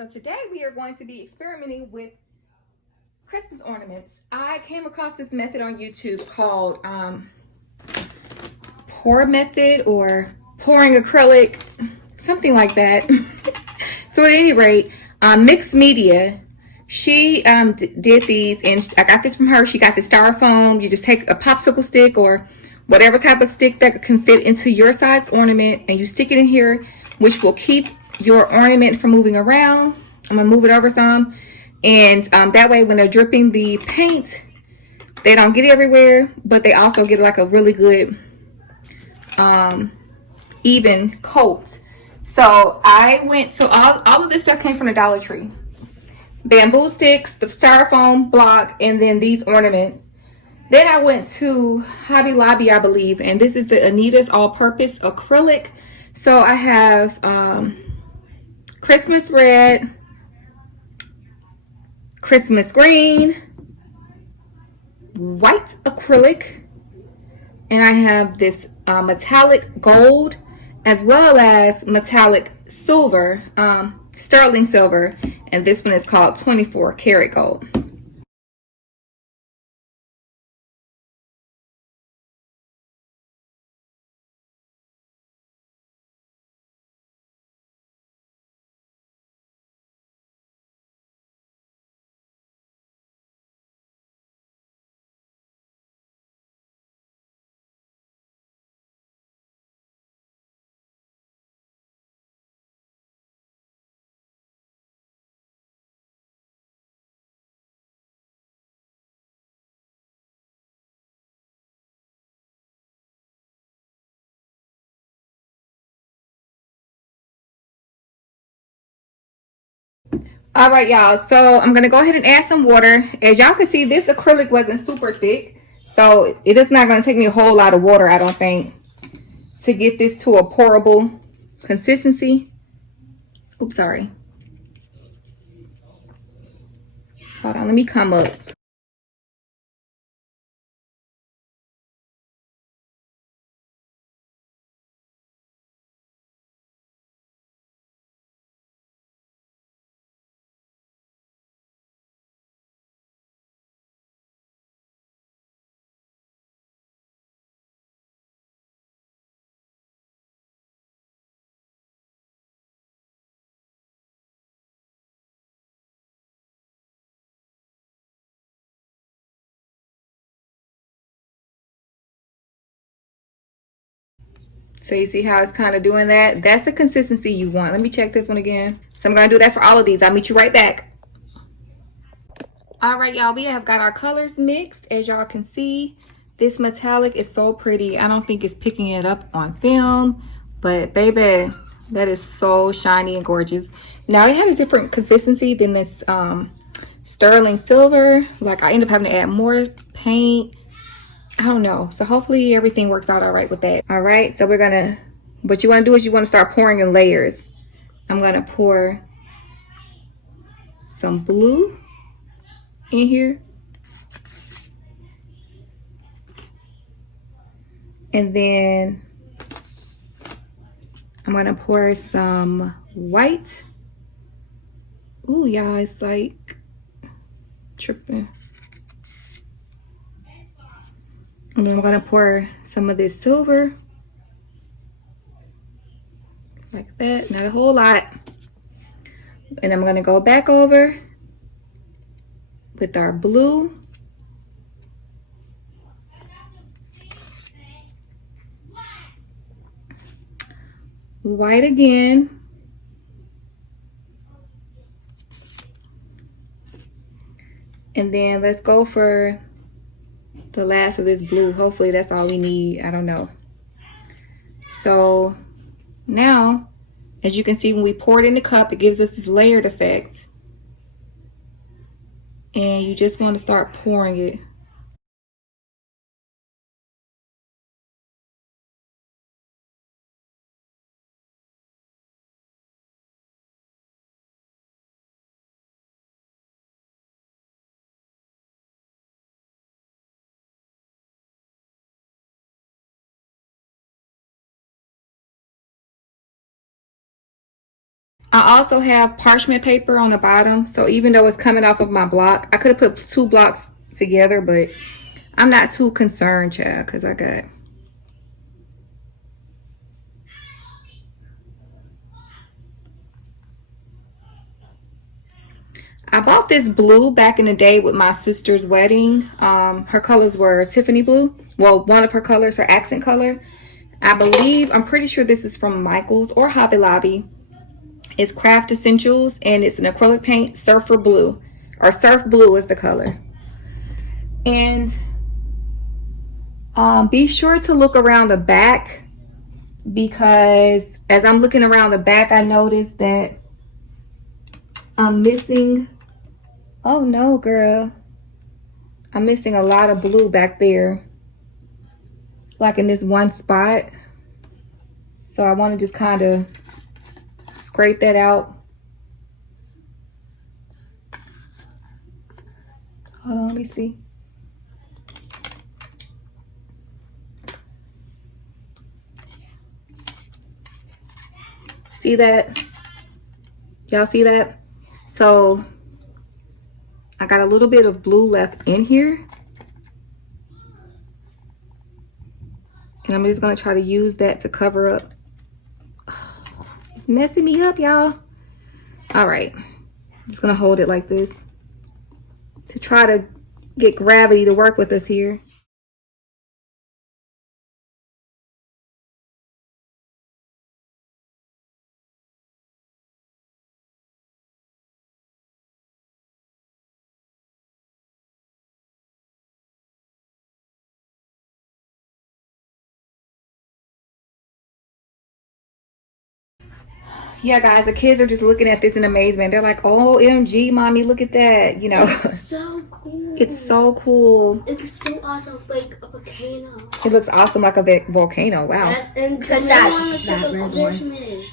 So today we are going to be experimenting with Christmas ornaments. I came across this method on YouTube called pour method or pouring acrylic, something like that. So at any rate, Mixed Media, she did these, and I got this from her. She got the styrofoam. You just take a popsicle stick or whatever type of stick that can fit into your size ornament, and you stick it in here, which will keep your ornament from moving around. I'm gonna move it over some, and that way when they're dripping the paint, they don't get everywhere, but they also get like a really good even coat. So I went to all of this stuff came from the Dollar Tree. Bamboo sticks, the styrofoam block, and then these ornaments. Then I went to Hobby Lobby, I believe, and this is the Anita's all-purpose acrylic. So I have Christmas red, Christmas green, white acrylic, and I have this metallic gold as well as metallic silver, sterling silver, and this one is called 24 karat gold. All right, y'all, so I'm gonna go ahead and add some water. As y'all can see, this acrylic wasn't super thick, so it is not gonna take me a whole lot of water, I don't think, to get this to a pourable consistency. Oops, sorry. Hold on, let me come up. So you see how it's kind of doing that? That's the consistency you want. Let me check this one again. So I'm gonna do that for all of these. I'll meet you right back. All right, y'all, we have got our colors mixed. As y'all can see, this metallic is so pretty. I don't think it's picking it up on film, but baby, that is so shiny and gorgeous. Now it had a different consistency than this sterling silver. Like I end up having to add more paint. I don't know. So hopefully everything works out all right with that. All right, so what you want to do is you want to start pouring in layers. I'm gonna pour some blue in here. And then I'm gonna pour some white. Ooh, y'all, it's like tripping. And then I'm gonna pour some of this silver. Like that, not a whole lot. And I'm gonna go back over with our blue. White again. And then let's go for the last of this blue. Hopefully that's all we need. I don't know. So now, as you can see, when we pour it in the cup, it gives us this layered effect. And you just want to start pouring it. I also have parchment paper on the bottom. So even though it's coming off of my block, I could have put 2 blocks together, but I'm not too concerned, child, because I bought this blue back in the day with my sister's wedding. Her colors were Tiffany blue. Well, one of her colors, her accent color. I'm pretty sure this is from Michael's or Hobby Lobby. It's Craft Essentials, and it's an acrylic paint, Surfer Blue. Or Surf Blue is the color. And be sure to look around the back, because as I'm looking around the back, I noticed that I'm missing... Oh no, girl. I'm missing a lot of blue back there. Like in this one spot. So I want to just kind of scrape that out. Hold on, let me see. See that? Y'all see that? So I got a little bit of blue left in here. And I'm just going to try to use that to cover up. Oh, it's messing me up, y'all. All right. I'm just going to hold it like this to try to get gravity to work with us here. Yeah, guys, the kids are just looking at this in amazement. They're like, OMG, mommy, look at that. You know, it's so cool. It's so cool. It looks so awesome, like a volcano. It looks awesome like a volcano. Wow. And because that red one. The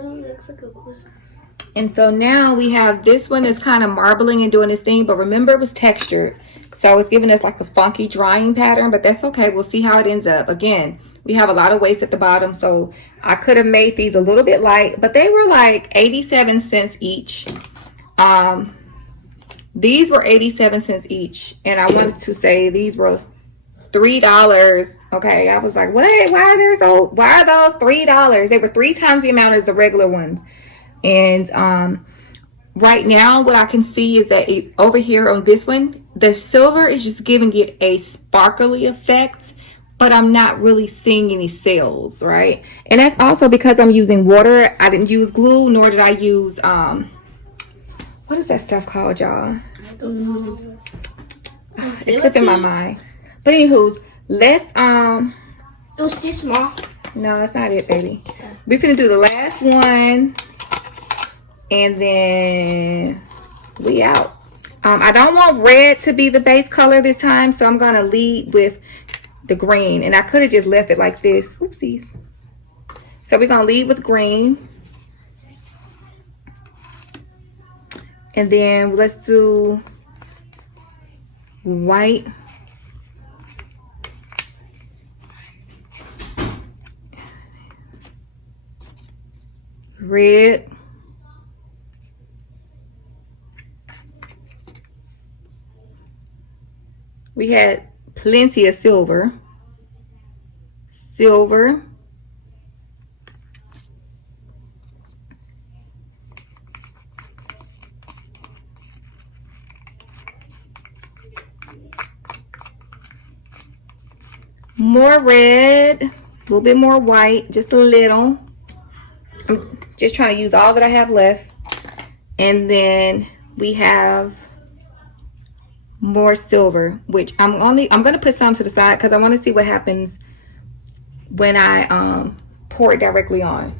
one looks like a Christmas. And so now we have this one that's kind of marbling and doing this thing, but remember it was textured. So it's giving us like a funky drying pattern, but that's okay. We'll see how it ends up. Again, we have a lot of waste at the bottom, so I could have made these a little bit light, but they were like 87 cents each. These were 87 cents each, and I wanted to say these were $3. Okay, I was like, wait, why are those $3? They were 3 times the amount as the regular ones. And right now what I can see is that over here on this one, the silver is just giving it a sparkly effect, but I'm not really seeing any cells, right? And that's also because I'm using water. I didn't use glue, nor did I use what is that stuff called, y'all? I don't know. It's slipping my mind. But anywho's, let's It's too small. no, that's not it, baby. We're gonna do the last one, and then we out. I don't want red to be the base color this time, so I'm gonna lead with the green, and I could have just left it like this. Oopsies. So we're gonna lead with green, and then let's do white. Red. We had plenty of silver. Silver. More red. A little bit more white. Just a little. I'm just trying to use all that I have left. And then we have more silver, which I'm going to put some to the side because I want to see what happens when I pour it directly on.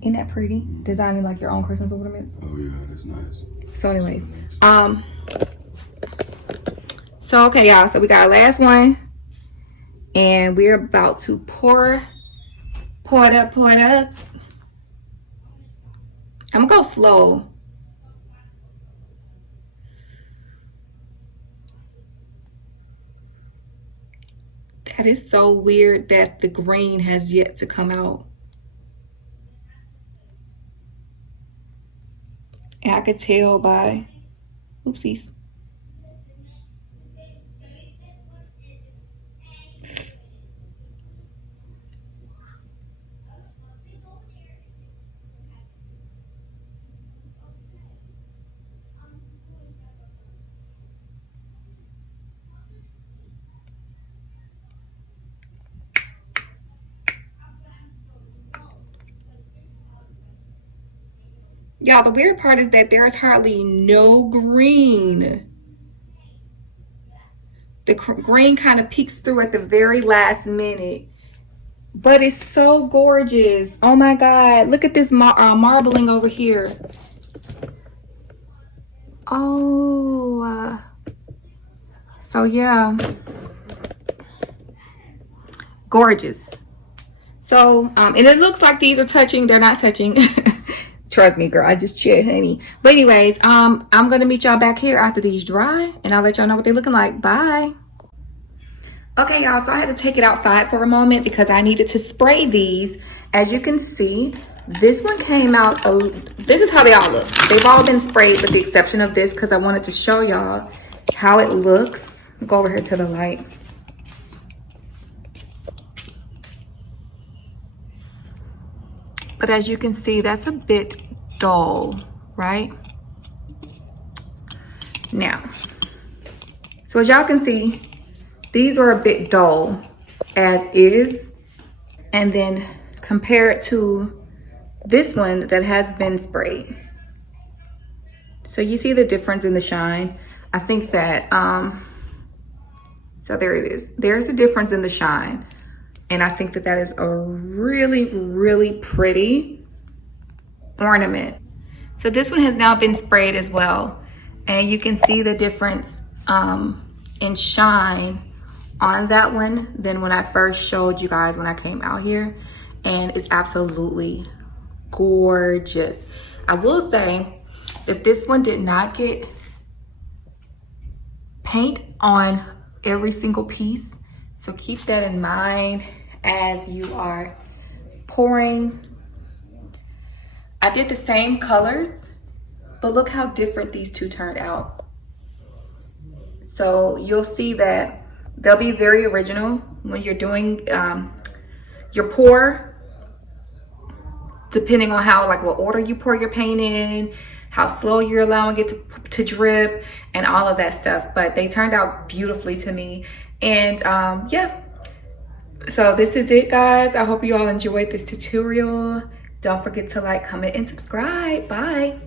Isn't that pretty? Designing like your own Christmas ornaments. Oh yeah, that's nice. So anyways, so okay, y'all, so we got our last one, and we're about to pour it up. I'm gonna go slow. That is so weird that the green has yet to come out. And I could tell by, oopsies. Y'all, the weird part is that there's hardly no green. The green kind of peeks through at the very last minute. But it's so gorgeous. Oh my God. Look at this marbling over here. Oh. So yeah. Gorgeous. So, and it looks like these are touching. They're not touching. Trust me, girl. I just chilled, honey. But anyways, I'm going to meet y'all back here after these dry. And I'll let y'all know what they're looking like. Bye. Okay, y'all, so I had to take it outside for a moment because I needed to spray these. As you can see, this one came out, this is how they all look. They've all been sprayed with the exception of this because I wanted to show y'all how it looks. Go over here to the light. But as you can see, that's a bit dull, right? Now, so as y'all can see, these are a bit dull as is, and then compare it to this one that has been sprayed. So you see the difference in the shine. I think that, so there it is. There's a difference in the shine. And I think that that is a really, really pretty ornament. So this one has now been sprayed as well. And you can see the difference in shine on that one than when I first showed you guys when I came out here. And it's absolutely gorgeous. I will say that this one did not get paint on every single piece. So keep that in mind as you are pouring. I did the same colors, but look how different these two turned out. So you'll see that they'll be very original when you're doing your pour, depending on how, like what order you pour your paint in, how slow you're allowing it to drip, and all of that stuff. But they turned out beautifully to me. And yeah, so this is it, guys. I hope you all enjoyed this tutorial. Don't forget to like, comment, and subscribe. Bye.